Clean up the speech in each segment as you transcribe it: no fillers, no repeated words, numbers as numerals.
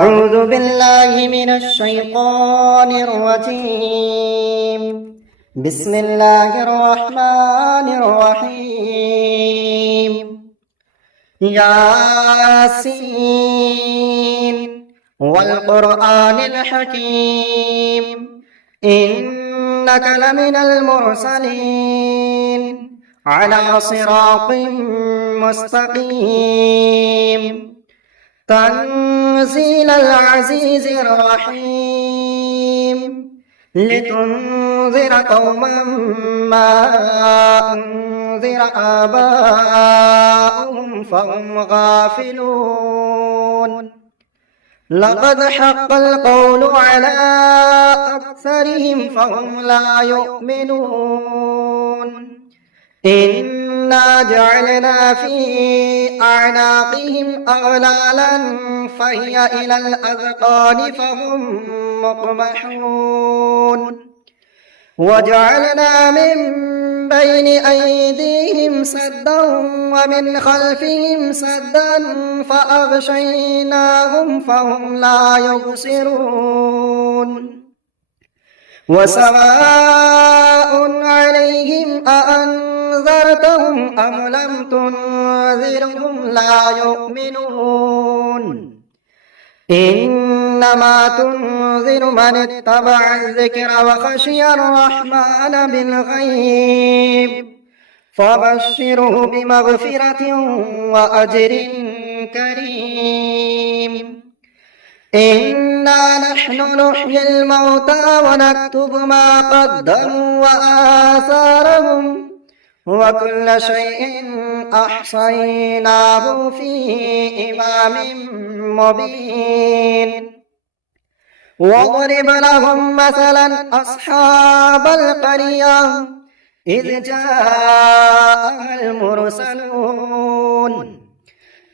أعوذ بالله من الشيطان الرجيم. بسم الله الرحمن الرحيم. ياسين والقرآن الحكيم إنك لمن المرسلين على صراط مستقيم تنزيل العزيز الرحيم لتنذر قوما ما أنذر آباؤهم فهم غافلون لقد حق القول على أكثرهم فهم لا يؤمنون إنا جعلنا في أعناقهم أغلالا فهي إلى الأذقان فهم مقمحون وجعلنا من بين أيديهم سدا ومن خلفهم سدا فأغشيناهم فهم لا يبصرون وسواء عليهم أأنذرتهم أم لم تنذرهم لا يؤمنون إنما تنذر من اتبع الذكر وخشي الرحمن بالغيب فبشره بمغفرة وأجر كريم إنا نحن نحيي الموتى ونكتب ما قدموا وآثارهم وكل شيء أحصيناه في إمام مبين واضرب لهم مثلا أصحاب القرية إذ جاءها المرسلون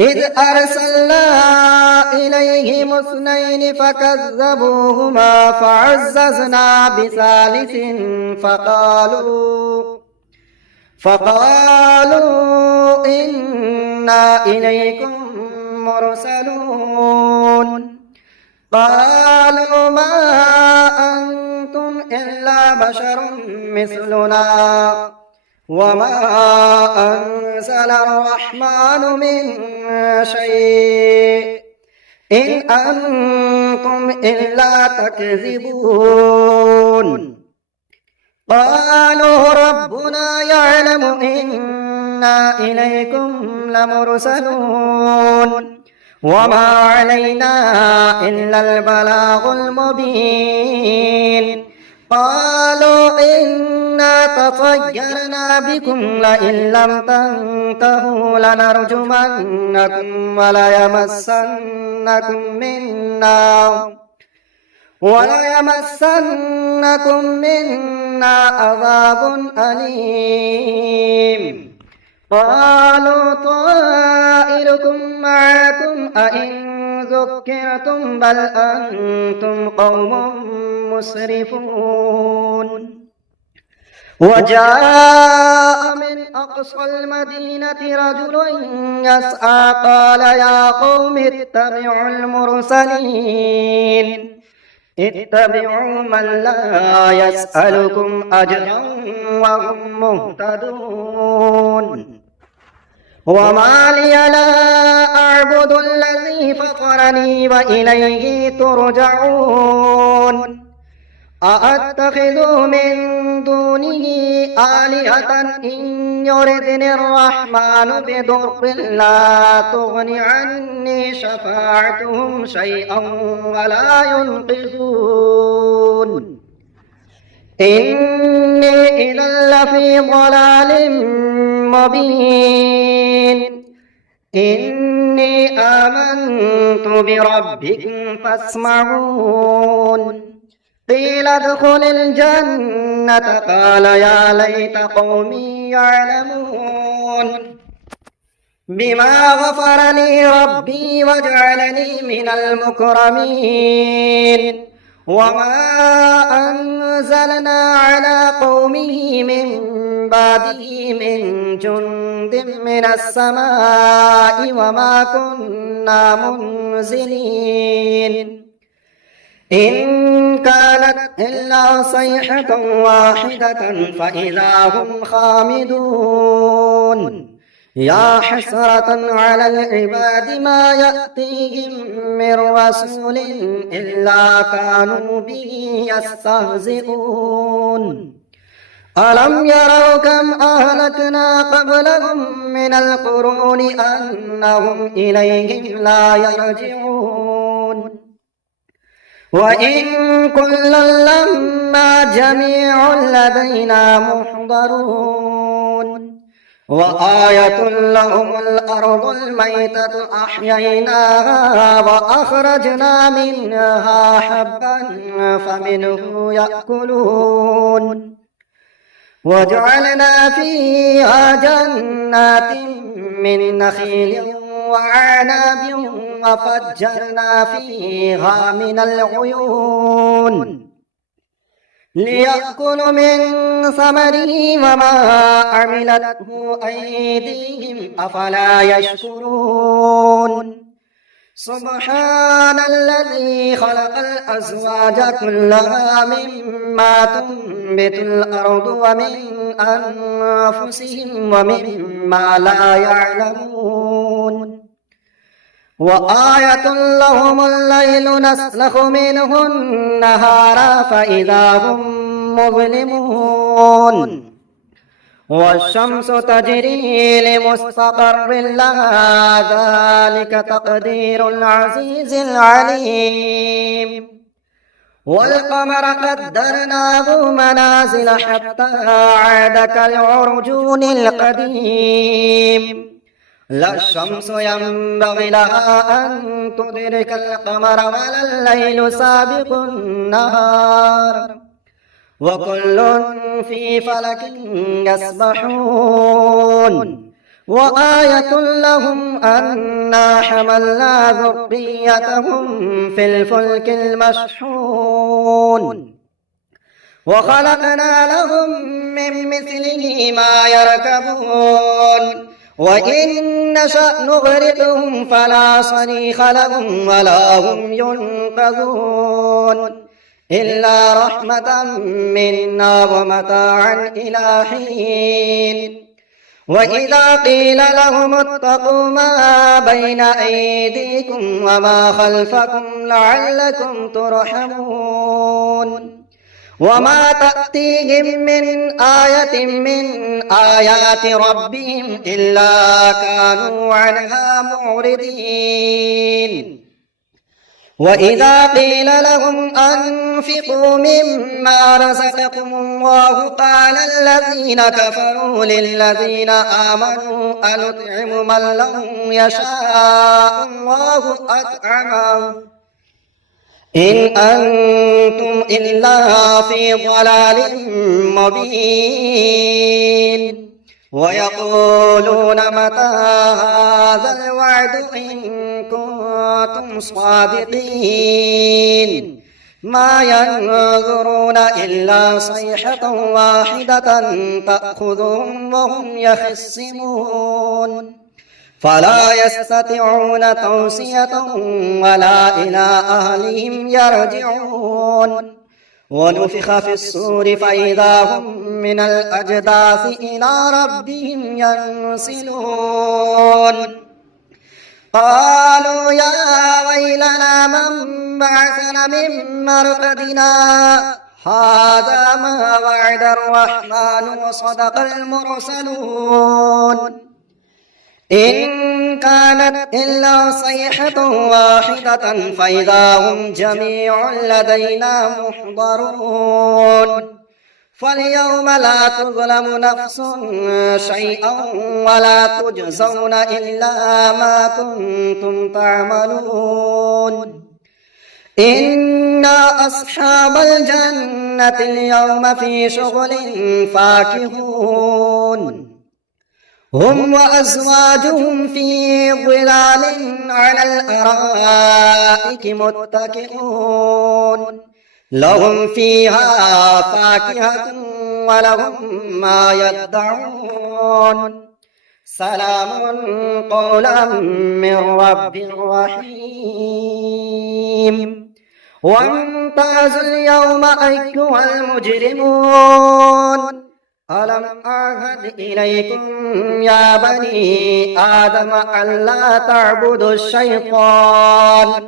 إذ أرسلنا إليهم اثنين فكذبوهما فعززنا بثالث فقالوا إنا إليكم مرسلون قالوا ما أنتم إلا بشر مثلنا وما أنزل الرحمن من شيء إن أنتم إلا تكذبون قالوا ربنا يعلم إنا إليكم لمرسلون وما علينا إلا البلاغ المبين قالوا إنا تطيرنا بكم لئن لم تنتهوا لنرجمنكم وليمسنكم منا عذاب أليم قالوا طائركم معكم أئن ذكرتم بل أنتم قوم مسرفون وجاء من أقصى المدينة رجل يسعى قال يا قوم اتبعوا المرسلين اتبعوا من لا يسألكم أجرا وهم مهتدون وما لي لا أعبد الذي فطرني وإليه ترجعون أأتخذ من دونه آلهة إن يردني الرحمن بضر لا تغن عني شفاعتهم شيئا ولا ينقذون إني إذا لفي ضلال مبين إني آمنت بربكم فاسمعون قيل ادخل الجنة قال يا ليت قومي يعلمون بما غفر لي ربي وجعلني من المكرمين وما أنزلنا على قومه من بعده من جند من السماء وما كنا منزلين إن كانت إلا صيحة واحدة فإذا هم خامدون يا حسرة على العباد ما يأتيهم من رسول إلا كانوا به يستهزئون ألم يروا كم أهلكنا قبلهم من القرون أنهم إليهم لا يرجعون وإن كلا لما جميع لدينا محضرون وآية لهم الأرض الميتة أحييناها وأخرجنا منها حبا فمنه يأكلون وجعلنا فيها جنات من نخيل وعناب وفجرنا فيها من العيون ليأكلوا من ثمره وما عملته أيديهم أفلا يشكرون سبحان الذي خلق الأزواج كلها مما تنبت الأرض ومن أنفسهم ومما لا يعلمون وآية لهم الليل نسلخ منه النهار فإذا هم مظلمون والشمس تجري لمستقر لها ذلك تقدير العزيز العليم والقمر قدرناه منازل حتى عاد كالعرجون القديم لا الشمس ينبغي لها أن تدرك القمر ولا الليل سابق النهار وكل في فلك يسبحون وآية لهم أنا حملنا ذريتهم في الفلك المشحون وخلقنا لهم من مثله ما يركبون وإن نشأ نغرقهم فلا صريخ لهم ولا هم ينقذون إلا رحمة منا ومتاعا إلى حين وإذا قيل لهم اتقوا ما بين أيديكم وما خلفكم لعلكم ترحمون وما تأتيهم من آية من آيات ربهم إلا كانوا عنها معرضين وإذا قيل لهم أنفقوا مما رزقكم الله قال الذين كفروا للذين آمنوا أنطعم من لو يشاء الله أطعمه إن أنتم إلا في ضلال مبين ويقولون متى هذا الوعد إن كنتم صادقين ما ينظرون إلا صيحة واحدة تأخذهم وهم يخصمون فلا يستطيعون توصية ولا إلى أهلهم يرجعون ونفخ في الصور فإذا هم من الأجداث إلى ربهم ينسلون قالوا يا ويلنا من بعثنا من مرقدنا هذا ما وعد الرحمن وصدق المرسلون إن كانت إلا صيحة واحدة فإذا هم جميع لدينا محضرون فاليوم لا تظلم نفس شيئا ولا تجزون إلا ما كنتم تعملون إنا أصحاب الجنة اليوم في شغل فاكهون هم وأزواجهم في ظلال على الأرائك متكئون لهم فيها فاكهة ولهم ما يدعون سلام قولا من رب رحيم وامتازوا اليوم أيها المجرمون ألم أعهد إليكم يا بني آدم ألا تعبدوا الشيطان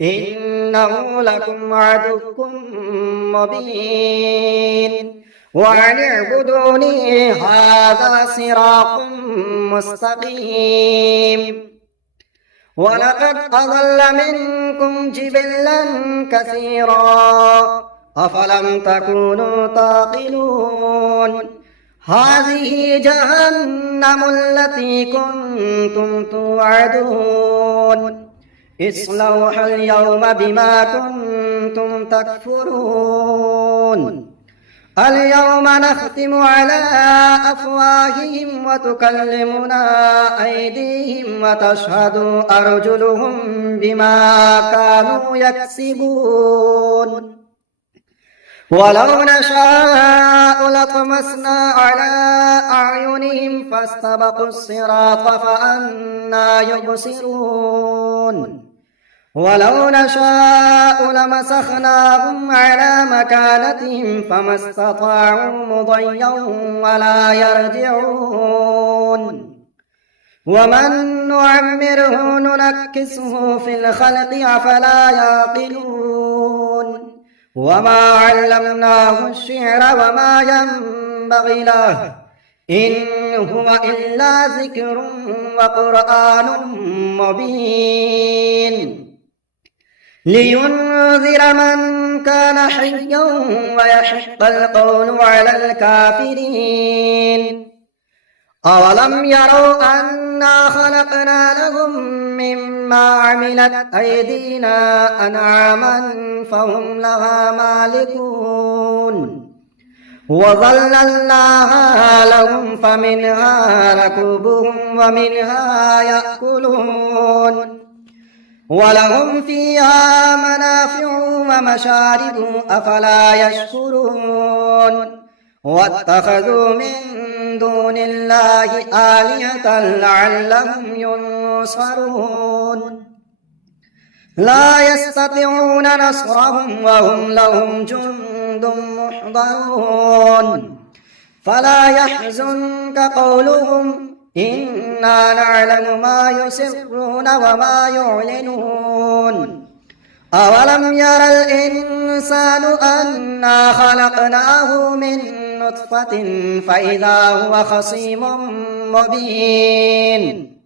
إنه لكم عدو مبين وأن اعبدوني هذا صراط مستقيم ولقد أضل منكم جبلا كثيرا أفلم تكونوا تعقلون هذه جهنم التي كنتم توعدون اصلوها اليوم بما كنتم تكفرون اليوم نختم على أفواههم وتكلمنا أيديهم وتشهد أرجلهم بما كانوا يكسبون ولو نشاء لطمسنا على أعينهم فاستبقوا الصراط فأنى يبصرون ولو نشاء لمسخناهم على مكانتهم فما استطاعوا مضيا ولا يرجعون ومن نعمره ننكسه في الخلق أفلا يعقلون وما علمناه الشعر وما ينبغي له إن هو إلا ذكر وقرآن مبين لينذر من كان حيا ويحق القول على الكافرين أولم يروا أنا خلقنا لهم مما عملت أيدينا أنعاما فهم لها مالكون وظللناها لهم فمنها ركوبهم ومنها يأكلون ولهم فيها منافع ومشارب أفلا يشكرون واتخذوا من دون الله آلهة لعلهم ينصرون لا يستطيعون نصرهم وهم لهم جند محضرون فلا يحزنك قولهم إنا نعلم ما يسرون وما يعلنون أولم ير الإنسان أنا خلقناه من نطفة فإذا هو خصيم مبين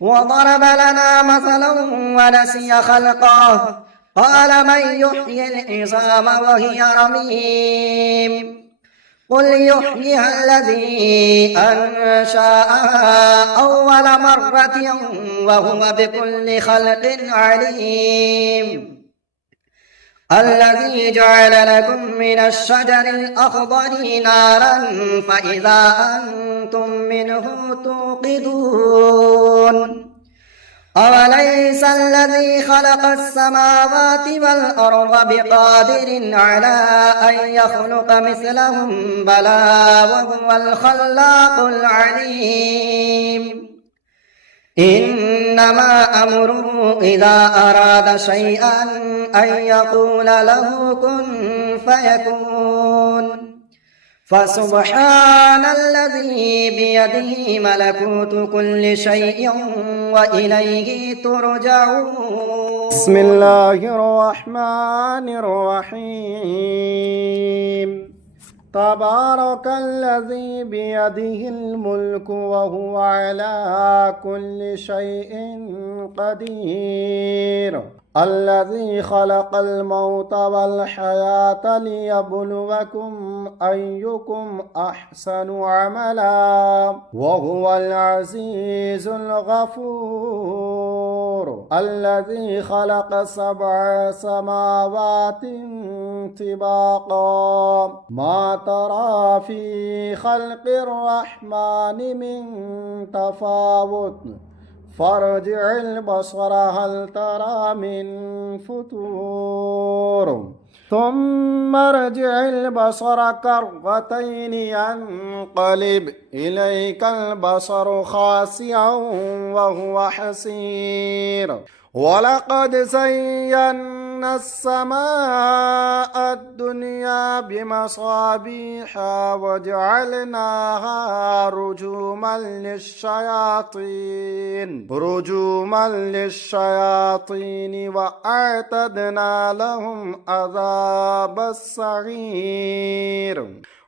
وضرب لنا مثلا ونسي خلقه قال من يحيي العظام وهي رميم قل يحييها الذي أنشأها أول مرة وهو بكل خلق عليم الذي جعل لكم من الشجر الأخضر نارا فإذا أنتم منه توقدون أوليس الذي خلق السماوات والأرض بقادر على أن يخلق مثلهم بلى وهو الخلاق العليم إنما أمره إذا أراد شيئا أن يقول له كن فيكون فسبحان الذي بيده ملكوت كل شيء وإليه ترجعون بسم الله الرحمن الرحيم تبارك الذي بيده الملك وهو على كل شيء قدير الذي خلق الموت والحياة ليبلوكم أيكم أحسن عملا وهو العزيز الغفور الذي خلق 7 سماوات طباقا ما ترى في خلق الرحمن من تفاوت فارجع البصر هل ترى من فتور ثم ارجع البصر كرتين ينقلب إليك البصر خاسئا وهو حسير ولقد زينا وزينا السماء الدنيا بمصابيح وجعلناها رجوما للشياطين وأعتدنا لهم عذاب السعير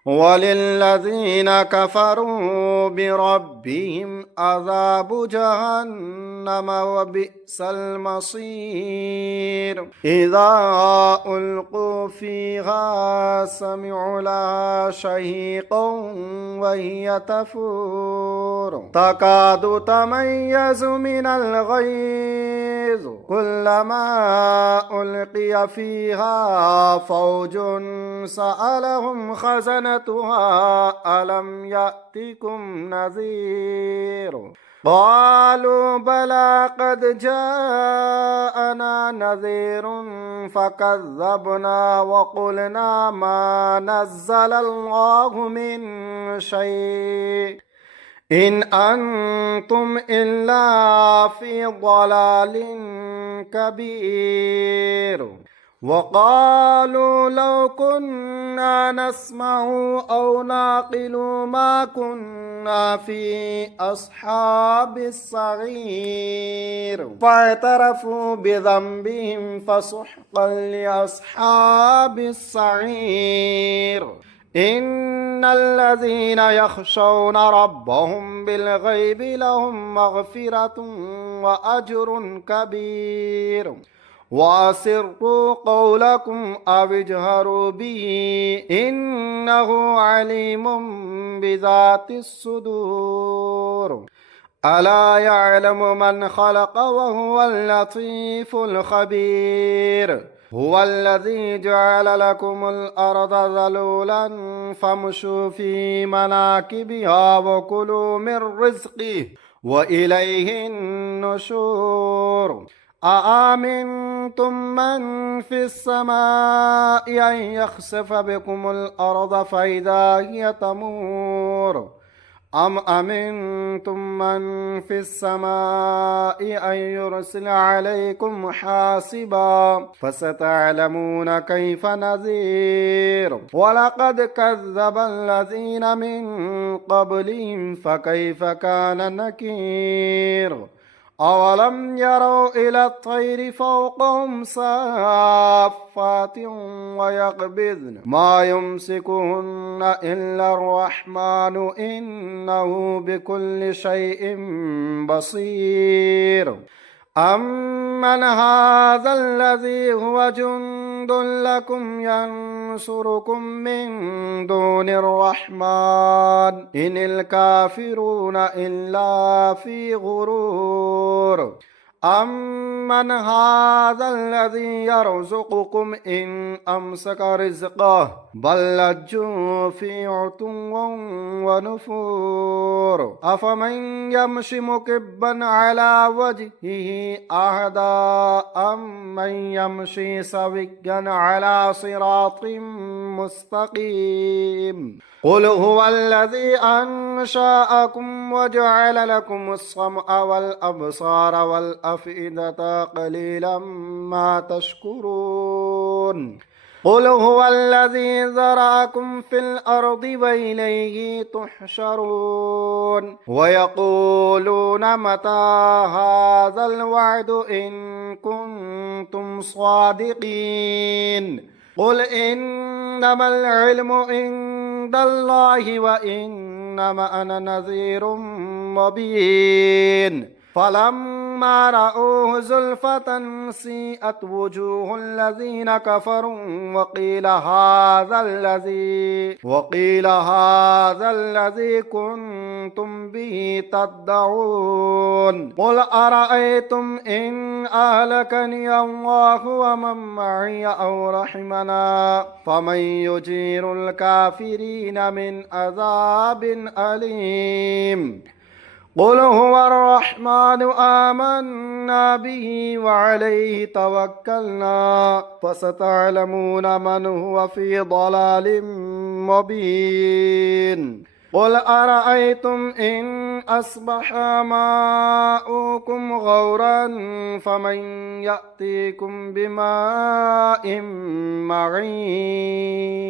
وللذين كفروا بربهم عذاب جهنم وبئس المصير إذا ألقوا فيها سمعوا لها شهيقا وهي تفور تكاد تميز من الغيظ كلما ألقي فيها فوج سألهم خزنتها ألم يأتكم نذير قالوا بلى قد جاءنا نذير فكذبنا وقلنا ما نزل الله من شيء إن أنتم إلا في ضلال كبير وقالوا لو كنا نسمع أو نعقل ما كنا في أصحاب السعير فاعترفوا بذنبهم فسحقا لأصحاب السعير إن الذين يخشون ربهم بالغيب لهم مغفرة وأجر كبير وأسروا قولكم أو اجهروا به إنه عليم بذات الصدور ألا يعلم من خلق وهو اللطيف الخبير هو الذي جعل لكم الأرض ذلولا فامشوا في مناكبها وكلوا من رزقه وإليه النشور أأمنتم من في السماء أن يخسف بكم الأرض فإذا هي تمور أم أمنتم من في السماء أن يرسل عليكم حاصبا فستعلمون كيف نذير ولقد كذب الذين من قبلهم فكيف كان نكير أولم يروا إلى الطير فوقهم صافات ويقبضن ما يمسكهن إلا الرحمن إنه بكل شيء بصير أمن هذا الذي هو جند لكم ينصركم من دون الرحمن إن الكافرون إلا في غرور أمن هذا الذي يرزقكم إن أمسك رزقه بل لجوا في عتو ونفور أفمن يمشي مكبا على وجهه أهدى أمن يمشي سويا على صراط مستقيم قل هو الذي أنشأكم وجعل لكم السمع والأبصار والأفئدة قليلا ما تشكرون قل هو الذي ذرأكم في الأرض وإليه تحشرون ويقولون متى هذا الوعد إن كنتم صادقين قل إنما العلم عند الله وإنما أنا نذير مبين فلما رأوه زلفة سيئت وجوه الذين كفروا وقيل هذا الذي كنتم به تدعون قل أرأيتم إن أهلكني الله ومن معي أو رحمنا فمن يجير الكافرين من عذاب أليم قل هو الرحمن آمنا به وعليه توكلنا فستعلمون من هو في ضلال مبين قل أرأيتم إن أصبح ماؤكم غورا فمن يأتيكم بماء معين